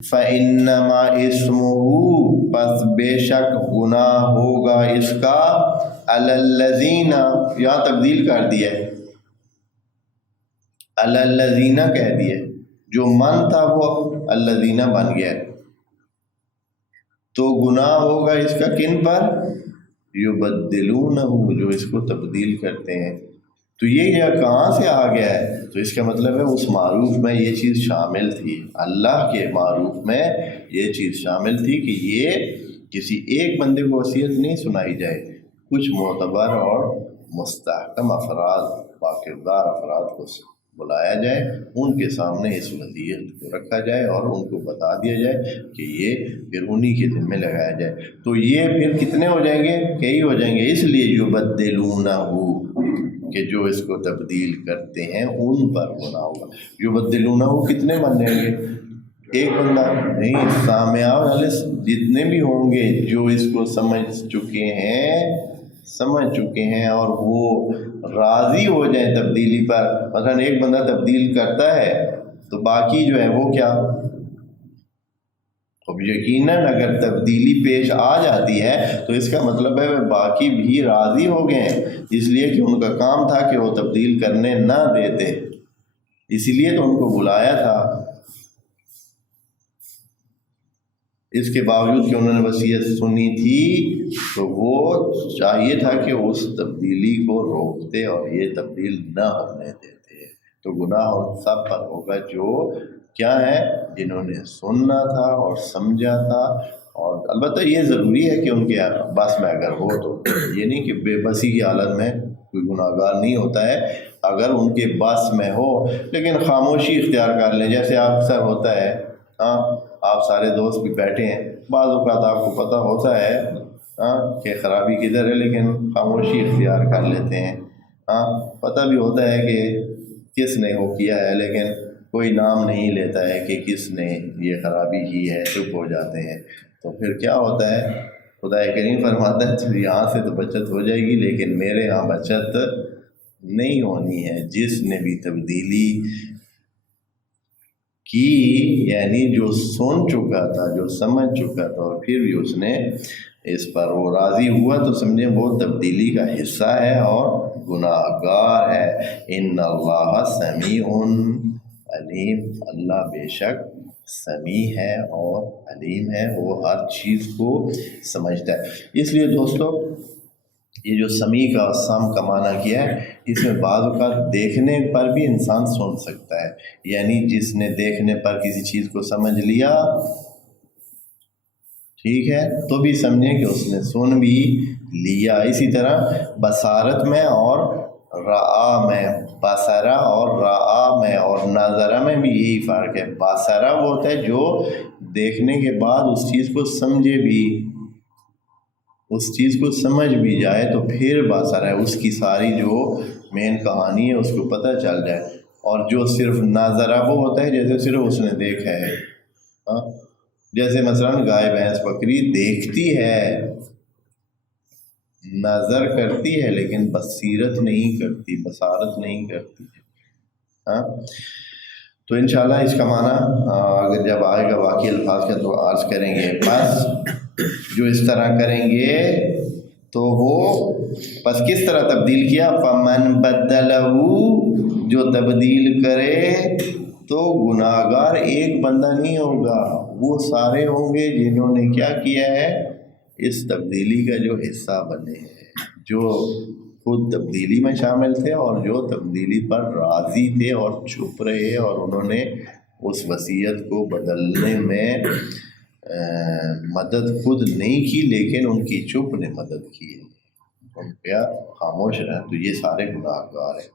فَإِنَّمَا اسْمُهُ پس بے شک گناہ ہوگا اس کا عَلَى الَّذِينَ یہاں تبدیل کر دیا ہے، عَلَى الَّذِينَ کہہ دیا ہے، جو من تھا وہ الَّذِينَ بن گیا ہے، تو گناہ ہوگا اس کا کن پر؟ يُبَدِّلُونَهُ جو اس کو تبدیل کرتے ہیں۔ تو یہ کہاں سے آ گیا ہے؟ تو اس کا مطلب ہے اس معروف میں یہ چیز شامل تھی، اللہ کے معروف میں یہ چیز شامل تھی کہ یہ کسی ایک بندے کو وصیت نہیں سنائی جائے، کچھ معتبر اور مستحکم افراد، باکردار افراد کو بلایا جائے، ان کے سامنے اس وصیت کو رکھا جائے اور ان کو بتا دیا جائے کہ یہ پھر انہی کے ذمہ لگایا جائے۔ تو یہ پھر کتنے ہو جائیں گے؟ کئی ہو جائیں گے، اس لیے یبدلونہ کہ جو اس کو تبدیل کرتے ہیں ان پر گناہ ہوگا۔ یبدلونہ کتنے بن جائیں گے؟ ایک بندہ نہیں، سامعہ والے جتنے بھی ہوں گے جو اس کو سمجھ چکے ہیں اور وہ راضی ہو جائیں تبدیلی پر۔ مثلا ایک بندہ تبدیل کرتا ہے تو باقی جو ہے وہ کیا؟ اب یقیناً اگر تبدیلی پیش آ جاتی ہے تو اس کا مطلب ہے باقی بھی راضی ہو گئے ہیں، اس لیے کہ ان کا کام تھا کہ وہ تبدیل کرنے نہ دیتے، اسی لیے تو ان کو بلایا تھا۔ اس کے باوجود کہ انہوں نے وصیت سنی تھی تو وہ چاہیے تھا کہ اس تبدیلی کو روکتے اور یہ تبدیل نہ ہونے دیتے۔ تو گناہ ان سب پر ہوگا جو کیا ہے، جنہوں نے سننا تھا اور سمجھا تھا، اور البتہ یہ ضروری ہے کہ ان کے بس میں اگر ہو تو، یہ نہیں کہ بے بسی کی حالت میں کوئی گناہ گار نہیں ہوتا ہے، اگر ان کے بس میں ہو لیکن خاموشی اختیار کر لیں، جیسے اکثر ہوتا ہے۔ آپ سارے دوست بھی بیٹھے ہیں، بعض اوقات آپ کو پتہ ہوتا ہے کہ خرابی کدھر ہے لیکن خاموشی اختیار کر لیتے ہیں۔ پتہ بھی ہوتا ہے کہ کس نے وہ کیا ہے لیکن کوئی نام نہیں لیتا ہے کہ کس نے یہ خرابی کی ہے، چپ ہو جاتے ہیں۔ تو پھر کیا ہوتا ہے؟ خدا کریم فرماتا ہے یہاں سے تو بچت ہو جائے گی لیکن میرے یہاں بچت نہیں ہونی ہے۔ جس نے بھی تبدیلی کی، یعنی جو سن چکا تھا، جو سمجھ چکا تھا اور پھر بھی اس نے اس پر وہ راضی ہوا، تو سمجھیں وہ تبدیلی کا حصہ ہے اور گناہ گار ہے۔ ان اللہ سمیع علیم، اللہ بے شک سمیع ہے اور علیم ہے، وہ ہر چیز کو سمجھتا ہے۔ اس لیے دوستو یہ جو سمیع کا سم کا معنی کیا ہے، اس میں بعض اوقات دیکھنے پر بھی انسان سن سکتا ہے، یعنی جس نے دیکھنے پر کسی چیز کو سمجھ لیا، ٹھیک ہے، تو بھی سمجھیں کہ اس نے سن بھی لیا۔ اسی طرح بصارت میں اور رعا میں، بصرہ اور رعا میں اور نظرہ میں بھی یہی فرق ہے۔ بصرہ وہ ہوتا ہے جو دیکھنے کے بعد اس چیز کو سمجھے بھی، اس چیز کو سمجھ بھی جائے تو پھر بصرہ ہے، اس کی ساری جو مین کہانی ہے اس کو پتہ چل جائے۔ اور جو صرف نظرہ وہ ہوتا ہے جیسے صرف اس نے دیکھا ہے، جیسے مثلا گائے بھینس بکری دیکھتی ہے، نظر کرتی ہے لیکن بصیرت نہیں کرتی، بصارت نہیں کرتی۔ تو انشاءاللہ اس کا معنی اگر جب آئے گا واقعی الفاظ کا تو عرض کریں گے۔ بس جو اس طرح کریں گے تو وہ بس کس طرح تبدیل کیا؟ فَمَن بَدَّلَهُ جو تبدیل کرے تو گناہ گار ایک بندہ نہیں ہوگا، وہ سارے ہوں گے جنہوں نے کیا کیا ہے، اس تبدیلی کا جو حصہ بنے ہیں، جو خود تبدیلی میں شامل تھے اور جو تبدیلی پر راضی تھے اور چھپ رہے اور انہوں نے اس وصیت کو بدلنے میں مدد خود نہیں کی لیکن ان کی چپ نے مدد کی ہے، ان کا خاموش رہا، تو یہ سارے گناہ گار ہیں۔